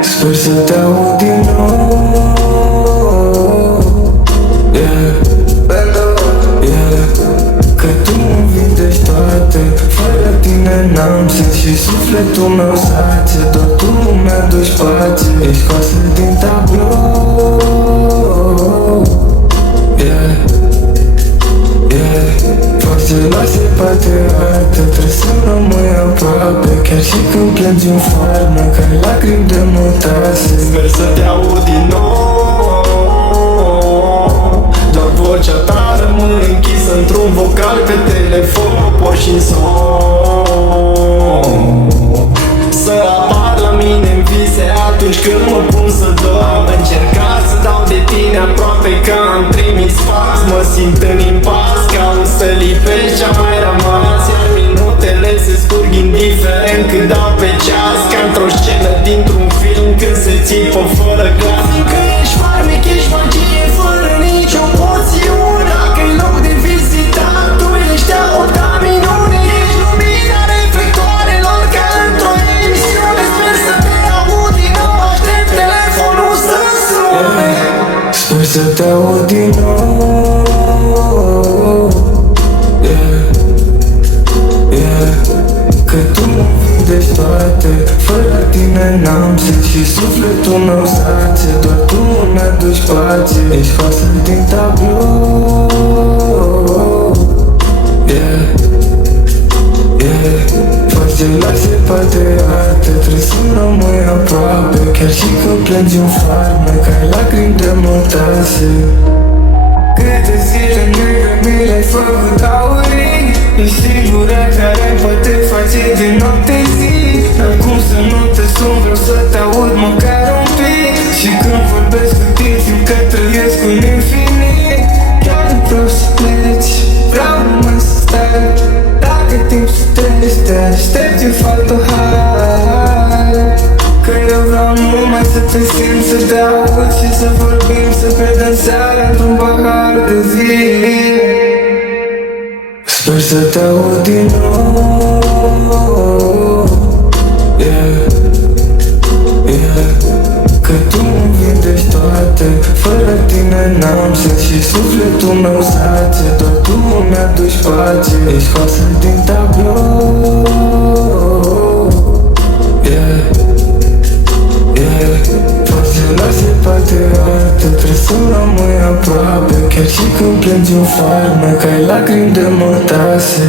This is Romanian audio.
Sper să te aud din nou. Că tu îmi vindești toate. Fără tine n-am sens și sufletul meu zace. Doar tu îmi aduci pace. Ești scoasă din tablou. Faci geloase, poate arată. Trebuie să rămâi aproape. Chiar și când plângi în farmă, că ai lacrimi de mutase. Sper să te aud din nou. Doar vocea ta rămâne închisă într-un vocal pe telefon, mă por și-n somn. Să apar la mine în vise atunci când mă pun să dorm. Încerca să dau de tine aproape că am trimis fax. Mă simt în impas, caut să lipești ce-a mai rămas. Iar minutele se scurg indiferent cât dau pe ceas. Ca într-o scenă dintr-un film când se țipă fără glas. Fiindcă ești farmec, ești magie fără nicio poțiune. Dacă-i loc de vizitat, tu ești acolo ca minune. Ești lumina reflectoarelor ca într-o emisiune. Sper să te aud din nou, aștept telefonul să sune. Sper să te aud din nou. Că tu îmi vindești toate. Fără tine n-am sens și sufletul meu zace. Doar tu îmi aduci pace. Ești scoasă din tablou. Faci geloase, poate arată. Trebuie să rămâi aproape. Chiar și când plângi în farmă, că ai lacrimi de mutase. Câte zile negre mi le-ai făcut aurii. Ești singura care poate face din noapte zi. Acum să nu te sun, vreau să te aud măcar un pic. Și când vorbesc cu tine simt că trăiesc un infinit. Chiar nu vreau să pleci, vreau numai să stai. Dacă timp să treci, te aștept în fatohar. Că eu vreau numai să te simt, să te aud și să vorbim, să credem seara într-un pahar de vin. Sper să te aud din nou. Că tu îmi vindești toate. Fără tine n-am sens și sufletul meu zace. Doar tu îmi aduci pace. Ești scoasă din tablou. Faci geloase, poate arată. Trebuie să rămâi aproape. Chiar și când plângi în farmă, că ai lacrimi de mătase.